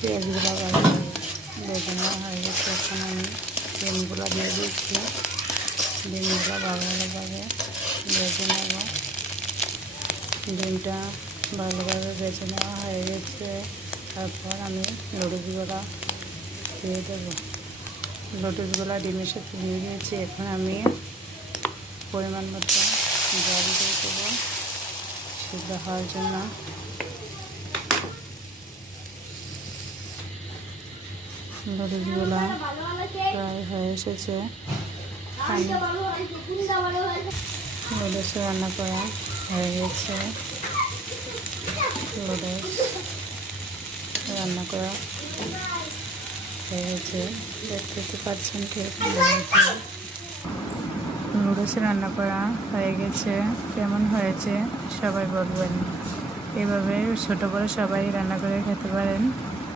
পেঁয়াজগুলো ভালো ভেজে নেওয়া হয়ে গেছে। এখন আমি ডিমগুলো দিয়ে দিচ্ছি। ডিমগুলো ভালোভাবে ভেজে নেব। ডিমটা ভালোভাবে ভেজে নেওয়া হয়ে গেছে। তারপর আমি নুডলসগুলো দিয়ে দেবো। নুডলসগুলো ডিমের সাথে দিয়ে দিয়েছি। এখন আমি পরিমাণ মতো জল দিয়ে দেবো সিদ্ধ হওয়ার জন্য। নুডলসগুলো প্রায় হয়ে এসেছে। নুডলস রান্না করা হয়ে গেছে। নুডলস রান্না করা হয়ে গেছে। দেখতে পাচ্ছেন নুডলস রান্না করা হয়ে গেছে। কেমন হয়েছে সবাই বলবেন। এভাবে ছোটো বড় সবাই রান্না করে খেতে পারেন।